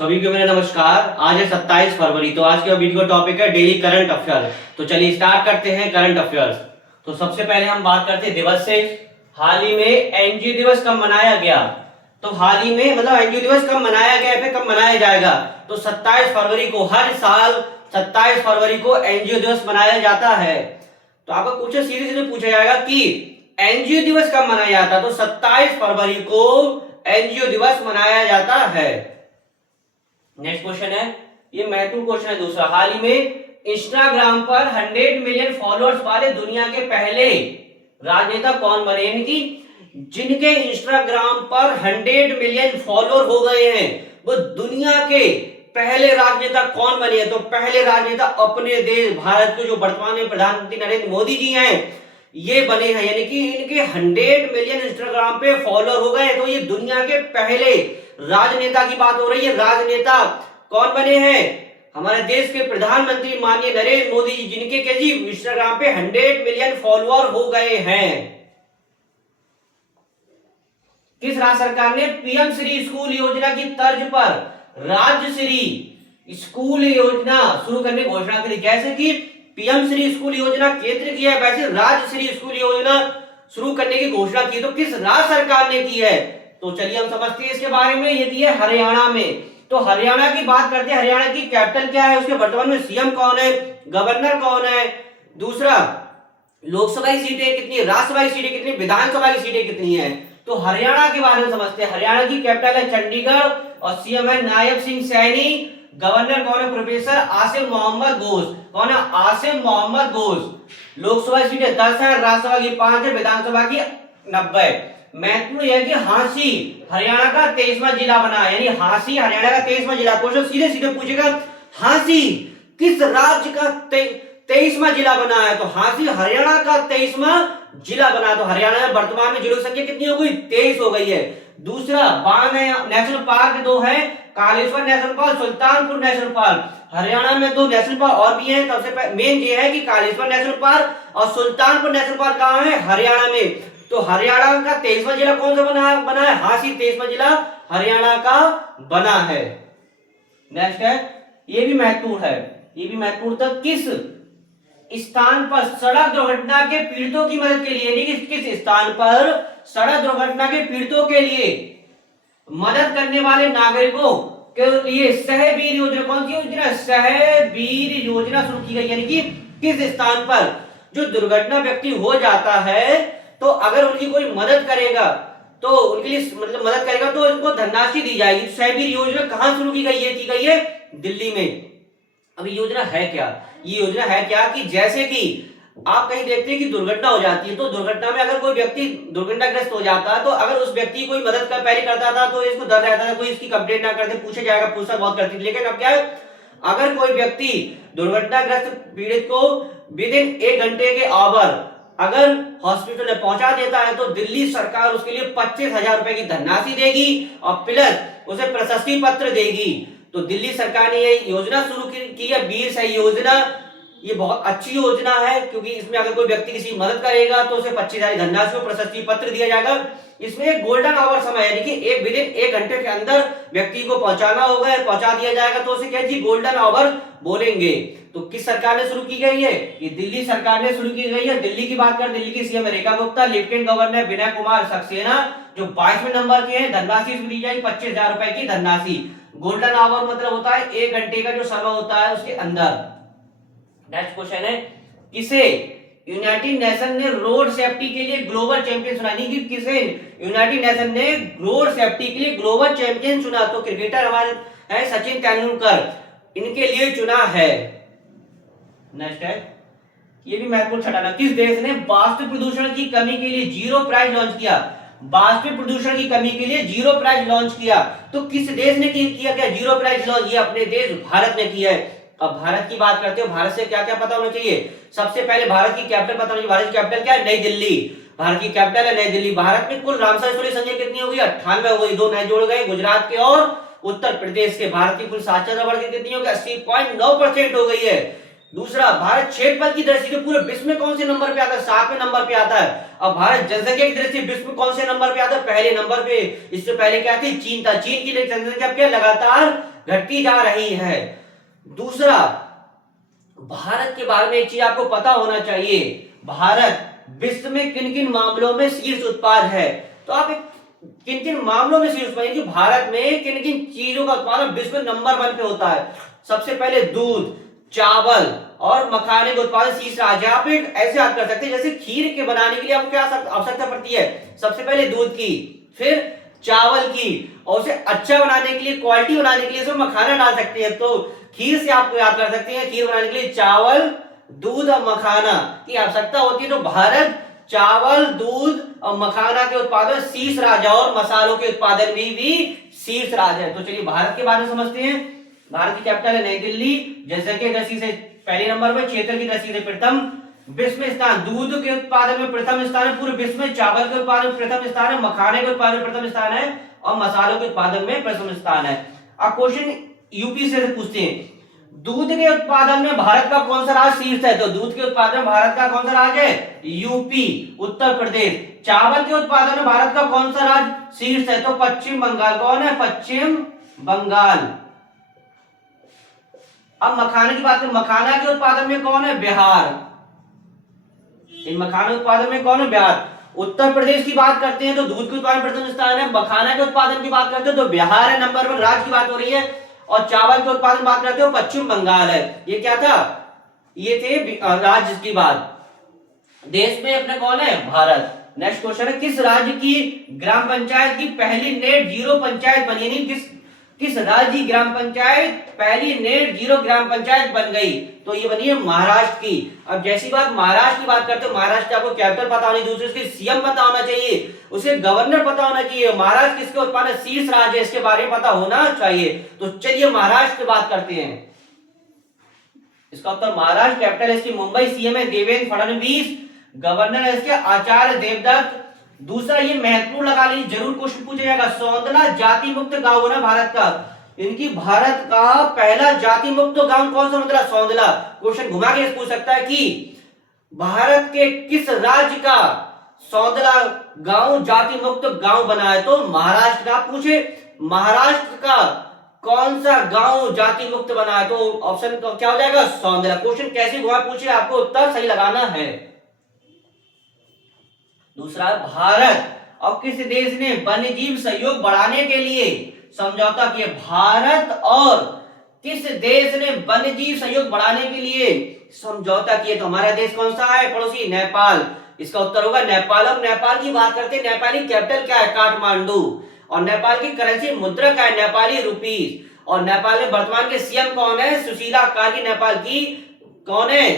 सभी को मेरा नमस्कार। आज है 27 फरवरी। तो आज के वीडियो का टॉपिक है डेली करंट अफेयर। तो चलिए स्टार्ट करते हैं करंट अफेयर्स। तो सबसे पहले हम बात करते हैं दिवस से। हाल ही में एनजीओ दिवस कब मनाया गया? तो हाल ही में मतलब एनजीओ दिवस कब मनाया गया, फिर कब मनाया जाएगा? तो 27 फरवरी को, हर साल 27 फरवरी को एनजीओ दिवस मनाया जाता है। तो आपको क्वेश्चन सीधे सीधे पूछा जाएगा कि एनजीओ दिवस कब मनाया जाता है? तो 27 फरवरी को एनजीओ दिवस मनाया जाता है। नेक्स्ट क्वेश्चन है, ये महत्वपूर्ण क्वेश्चन है दूसरा। हाल ही में इंस्टाग्राम पर 100 मिलियन फॉलोअर्स वाले दुनिया के पहले राजनेता कौन बने? यानी कि जिनके इंस्टाग्राम पर 100 मिलियन फॉलोअर हो गए हैं, वो दुनिया के पहले राजनेता कौन बने हैं? तो पहले राजनेता अपने देश भारत के जो वर्तमान में प्रधानमंत्री नरेंद्र मोदी जी हैं, ये बने हैं। यानी कि इनके 100 मिलियन इंस्टाग्राम पे फॉलोअर हो गए, तो ये दुनिया के पहले राजनेता की बात हो रही है। राजनेता कौन बने हैं? हमारे देश के प्रधानमंत्री माननीय नरेंद्र मोदी जी, जिनके के जी इंस्टाग्राम पे 100 मिलियन फॉलोअर हो गए हैं। किस राज्य सरकार ने पीएम श्री स्कूल योजना की तर्ज पर राज्य श्री स्कूल योजना शुरू करने की घोषणा करी? जैसे कि पीएम श्री स्कूल योजना केंद्र की है, वैसे राज्य श्री स्कूल योजना शुरू करने की घोषणा की। तो किस राज्य सरकार ने की है? तो चलिए हम समझते हैं इसके बारे में। ये दी है हरियाणा में। तो हरियाणा की बात करते हैं। हरियाणा की कैपिटल क्या है, उसके वर्तमान में सीएम कौन है, गवर्नर कौन है, दूसरा लोकसभा की सीटें कितनी, राज्यसभा की सीटें कितनी, विधानसभा की सीटें कितनी है? तो हरियाणा के बारे में समझते हैं। हरियाणा की कैपिटल है चंडीगढ़ और सीएम है नायब सिंह सैनी। गवर्नर कौन है? प्रोफेसर आसिफ मोहम्मद घोष। कौन है? आसिफ मोहम्मद घोष। लोकसभा सीटें 10 है, राज्यसभा की 5 है, विधानसभा की 90। महत्वपूर्ण यह कि हांसी हरियाणा का 23वां जिला बना है। यानी हांसी हरियाणा का 23वां जिला। क्वेश्चन सीधे सीधे पूछेगा, हांसी किस राज्य का 23वां जिला बना है? तो हांसी हरियाणा का 23वां जिला बना। तो हरियाणा में वर्तमान में जिलों की संख्या कितनी हो गई? 23 हो गई है। दूसरा बांध है, नेशनल पार्क 2 है, Kaleshwar national park, Sultanpur national park. Haryana में 2 नेशनल पार्क और भी हैं। सबसे मेन ये है कि कालेश्वर नेशनल पार्क और सुल्तानपुर नेशनल पार्क कहां है? हरियाणा में। तो हरियाणा का 23वां जिला कौन सा बना है? हांसी 23वां जिला हरियाणा का बना है। नेक्स्ट है, ये भी महत्वपूर्ण है। ये भी महत्वपूर्ण था, किस स्थान पर सड़क दुर्घटना के पीड़ितों की मदद के लिए, यानी कि किस स्थान पर सड़क दुर्घटना के पीड़ितों के लिए मदद करने वाले नागरिकों के लिए सहवीर योजना, कौन सी योजना? सहवीर योजना शुरू की गई। यानी कि किस स्थान पर जो दुर्घटना व्यक्ति हो जाता है, तो अगर उनकी कोई मदद करेगा, तो उनके लिए मतलब मदद करेगा तो उनको धनराशि दी जाएगी। सहवीर योजना कहां शुरू की गई है? की गई है दिल्ली में। अब योजना है क्या? ये योजना है क्या कि जैसे कि आप कहीं देखते हैं कि दुर्घटना हो जाती है, तो दुर्घटना में अगर कोई व्यक्ति दुर्घटनाग्रस्त हो जाता है, तो अगर उस व्यक्ति कोई मदद कर पहले करता था तो इसको डर रहता था कोई इसकी कंप्लेंट ना करते, पूछे जाएगा, पूछा बहुत करती थी। लेकिन अब क्या है, अगर कोई व्यक्ति दुर्घटनाग्रस्त पीड़ित को विद इन 1 घंटे के आवर अगर हॉस्पिटल में पहुंचा देता है, तो दिल्ली सरकार उसके लिए 25,000 रुपए की धनराशि देगी और प्लस उसे प्रशस्ति पत्र देगी। तो दिल्ली सरकार ने ये योजना शुरू की है, वीर सही योजना। ये बहुत अच्छी योजना है, क्योंकि इसमें अगर कोई व्यक्ति किसी मदद करेगा तो उसे 25,000 धनराशि और प्रशस्ति पत्र दिया जाएगा। इसमें एक गोल्डन आवर समय, यानी कि विद इन 1 घंटे के अंदर व्यक्ति को पहुंचाना होगा, पहुंचा दिया जाएगा, तो उसे क्या जी गोल्डन आवर बोलेंगे। तो किस सरकार ने शुरू की गई है? ये दिल्ली सरकार ने शुरू की गई है। दिल्ली की बात करें, दिल्ली की CM Rekha Gupta, lieutenant governor Vinay Kumar Saxena जो 22वें नंबर के हैं। धनराशि दी जाएगी 25,000 रुपए की धनराशि। गोल्डन आवर मतलब होता है 1 घंटे का जो समय होता है उसके अंदर। नेक्स्ट क्वेश्चन है, किसे यूनाइटेड नेशन ने रोड सेफ्टी के लिए ग्लोबल चैंपियन चुना? नहीं कि किसे यूनाइटेड नेशन ने रोड सेफ्टी के लिए ग्लोबल चैंपियन चुना? तो क्रिकेटर हमारे है सचिन तेंदुलकर, इनके लिए चुना है। नेक्स्ट है, ये भी महत्वपूर्ण छठाना, किस देश ने वास्तु प्रदूषण की कमी के लिए जीरो प्राइज लॉन्च किया? वास्तु प्रदूषण की कमी के लिए जीरो प्राइज लॉन्च किया। तो किस देश ने किया क्या जीरो प्राइज लॉन्च? ये अपने देश भारत ने किया है। अब भारत की बात करते हो, भारत से क्या क्या पता होना चाहिए? सबसे पहले भारत की कैपिटल पता होनी चाहिए। भारत की कैपिटल क्या है? नई दिल्ली। भारत की कैपिटल है नई दिल्ली। भारत में कुल रामसर स्थलीय संख्या कितनी होगी? 98 हो गई, 2 नए जोड़ गए, गुजरात के और उत्तर प्रदेश के। भारत की कुल साक्षरता दर कितनी होगी? 80.9% हो गई है। दूसरा, भारत क्षेत्रफल की दृष्टि से पूरे विश्व में कौन से नंबर पे आता है? 7वें नंबर पे आता है। अब भारत जनसंख्या की दृष्टि से विश्व में कौन से नंबर पे आता है? पहले नंबर पे। इससे पहले क्या थी? चीन था। चीन की जनसंख्या क्या लगातार घटती जा रही है। दूसरा, भारत के बारे में एक चीज आपको पता होना चाहिए, भारत विश्व में किन किन मामलों में शीर्ष उत्पाद है। तो आप किन किन मामलों में शीर्ष उत्पाद, कि भारत में किन किन चीजों का उत्पादन विश्व में नंबर 1 पे होता है। सबसे पहले दूध, चावल और मखाने का उत्पादन शीर्ष राज्य है। आप एक ऐसे याद कर सकते हैं, जैसे खीर के बनाने के लिए आपको क्या आवश्यकता पड़ती है? सबसे पहले दूध की, फिर चावल की, और उसे अच्छा बनाने के लिए, क्वालिटी बनाने के लिए उसमें मखाना डाल सकते हैं। तो खीर से आपको याद कर सकते हैं, खीर बनाने के लिए चावल, दूध और मखाना की आवश्यकता होती है। तो भारत चावल, दूध और मखाना के उत्पादन शीर्ष राज्य और मसालों के उत्पादन भी शीर्ष राज्य है। तो चलिए भारत के बारे में समझते हैं। भारत की कैपिटल है नई दिल्ली। जनसंख्या की दृष्टि से पहले नंबर पर, क्षेत्र की दृष्टि से प्रथम, विश्व में स्थान, दूध के उत्पादन में प्रथम स्थान है पूरे विश्व में, चावल के उत्पादन में प्रथम स्थान है, मखाने के उत्पादन में प्रथम स्थान है और मसालों के उत्पादन में प्रथम स्थान है। अब क्वेश्चन यूपी से पूछते हैं, दूध के उत्पादन में भारत का कौन सा राज्य शीर्ष है? तो दूध के उत्पादन में भारत का कौन सा राज्य है? यूपी, उत्तर प्रदेश। चावल के उत्पादन में भारत का कौन सा राज्य शीर्ष है? तो पश्चिम बंगाल। कौन है? पश्चिम बंगाल। अब मखाने की बात करें, मखाना के उत्पादन में कौन है? बिहार। इन मखाना उत्पादन में कौन है? बिहार। उत्तर प्रदेश की बात करते हैं तो दूध के उत्पादन प्रथम स्थान है। मखाना के उत्पादन की बात करते हैं तो बिहार है नंबर 1, राज्य की बात हो रही है। और चावल के उत्पादन बात करते हो, पश्चिम बंगाल है। ये क्या था? ये थे राज्य की बात। देश में अपने कौन है? भारत। नेक्स्ट क्वेश्चन है, किस राज्य की ग्राम पंचायत की पहली नेट जीरो पंचायत बनी? नहीं, किस राज्य की ग्राम पंचायत पहली नेट जीरो ग्राम पंचायत बन गई? तो ये बनी है महाराष्ट्र की। अब जैसी बात महाराष्ट्र की बात करते हो, महाराष्ट्र आपको कैपिटल पता होनी, दूसरे उसके सीएम पता होना चाहिए, उसे गवर्नर पता होना चाहिए। महाराष्ट्र किसके उत्पादन शीर्ष राज्य है, इसके बारे में पता होना चाहिए। तो चलिए महाराष्ट्र की बात करते हैं। इसका उत्तर महाराष्ट्र, कैपिटल इसकी मुंबई, सीएम है देवेंद्र फडणवीस, गवर्नर है इसके आचार्य देवदत्त। दूसरा, ये महत्वपूर्ण लगा लीजिए, जरूर क्वेश्चन पूछा जाएगा, सौंदला जाति मुक्त गांव है ना भारत का। इनकी भारत का पहला जाति मुक्त गांव कौन सा? मतलब सौंदला। क्वेश्चन घुमा के पूछ सकता है कि भारत के किस राज्य का सौंदला गांव जाति मुक्त गांव बना है? तो महाराष्ट्र का। पूछे महाराष्ट्र का कौन सा गांव जाति मुक्त बना है? तो ऑप्शन तो क्या हो जाएगा? सौंदला। क्वेश्चन कैसे घुमा पूछे, आपको उत्तर सही लगाना है। दूसरा, भारत और किस देश ने वन्यजीव सहयोग बढ़ाने के लिए समझौता किया? भारत और किस देश ने वन्यजीव सहयोग बढ़ाने के लिए समझौता किया? तो हमारा देश कौन सा है? पड़ोसी नेपाल। इसका उत्तर होगा नेपाल। अब नेपाल की बात करते हैं, नेपाली कैपिटल क्या है? काठमांडू। और नेपाल की करेंसी मुद्रा क्या है? नेपाली रुपीस। और नेपाल में वर्तमान के सीएम कौन है? सुशीला कार्की नेपाल की कौन है?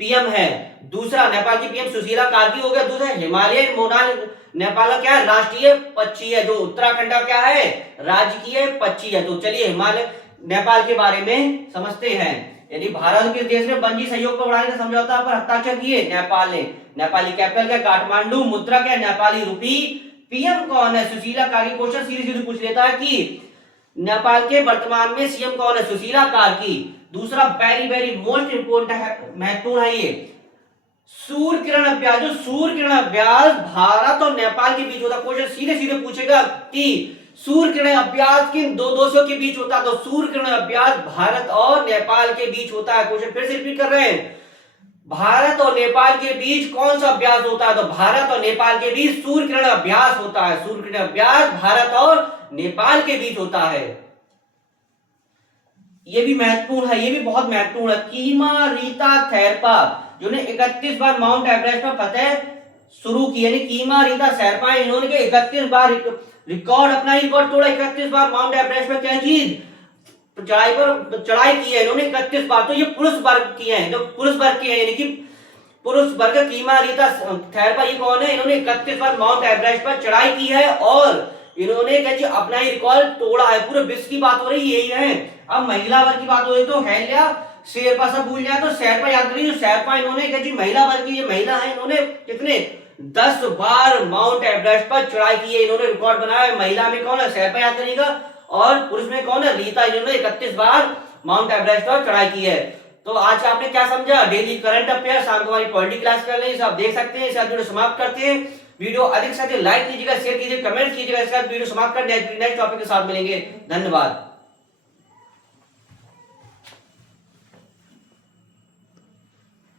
पीएम है। दूसरा, नेपाल की पीएम सुशीला कार्की हो गया। दूसरा, हिमालयन मोनाल नेपाल का क्या है? राष्ट्रीय पक्षी है। जो उत्तराखंड का क्या है? राजकीय पक्षी है। तो चलिए हिमालय नेपाल के बारे में समझते हैं। यदि भारत के देश में वन्यजीव सहयोग को बढ़ाने का समझौता पर हस्ताक्षर किए नेपाल ने। नेपाली कैपिटल क्या? काठमांडू। मुद्रा क्या? नेपाली रुपी। पीएम कौन है? सुशीला कार्की। क्वेश्चन सीधे सीधे पूछ लेता है कि नेपाल के वर्तमान में सीएम कौन है? सुशीला कार्की। दूसरा, वेरी वेरी मोस्ट इंपोर्टेंट है, महत्वपूर्ण है ये, सूर्य किरण अभ्यास। जो सूर्य किरण अभ्यास भारत और नेपाल के बीच होता है। क्वेश्चन सीधे सीधे पूछेगा कि सूर्य किरण अभ्यास किन दो देशों के बीच होता है? तो सूर्य किरण अभ्यास भारत और नेपाल के बीच होता है। क्वेश्चन फिर से रिपीट कर रहे हैं, भारत और नेपाल के बीच कौन सा अभ्यास होता है? तो भारत और नेपाल के बीच सूर्य किरण अभ्यास होता है। सूर्य किरण अभ्यास भारत और नेपाल के बीच होता है। ये भी महत्वपूर्ण है, ये भी बहुत महत्वपूर्ण है। कीमा रीता थेरपा जिन्होंने 31 बार माउंट एवरेस्ट पर फतेह शुरू की, यानी कीमा रीता शेरपा, इन्होंने 31 बार रिकॉर्ड, अपना ही रिकॉर्ड तोड़ा। 31 बार माउंट एवरेस्ट पर क्या चीज? चढ़ाई की है इन्होंने 31 बार। तो ये पुरुष वर्ग की है, तो पुरुष वर्ग की है, यानी कि पुरुष वर्ग कीमा रीता थेरपा ये कौन है? इन्होंने 31 बार माउंट एवरेस्ट पर चढ़ाई की है और इन्होंने क्या अपना ही रिकॉर्ड तोड़ा है। पूरे विश्व की बात हो रही यही है। अब महिला वर्ग की बात हो रही तो हेल्या शेरपा, सब भूल जाए तो शेरपा याद करिए। शेरपा इन्होंने क्या चीज? महिला वर्ग की ये महिला है, इन्होंने कितने 10 बार माउंट एवरेस्ट पर चढ़ाई की है, इन्होंने रिकॉर्ड बनाया है। महिला में कौन है? शेरपा याद करिएगा। और पुरुष में कौन है? रीता, इन्होंने 31 बार माउंट एवरेस्ट पर चढ़ाई की है। तो आज आपने क्या समझा, डेली करंट अफेयर, शाम को हमारी पॉलिटी क्लास कर लें, आप देख सकते हैं। इस साथ वीडियो समाप्त करते हैं। वीडियो अधिक से अधिक लाइक कीजिएगा, शेयर कीजिए, कमेंट कीजिएगा। इसके साथ वीडियो समाप्त कर नेक्स्ट टॉपिक के साथ मिलेंगे। धन्यवाद।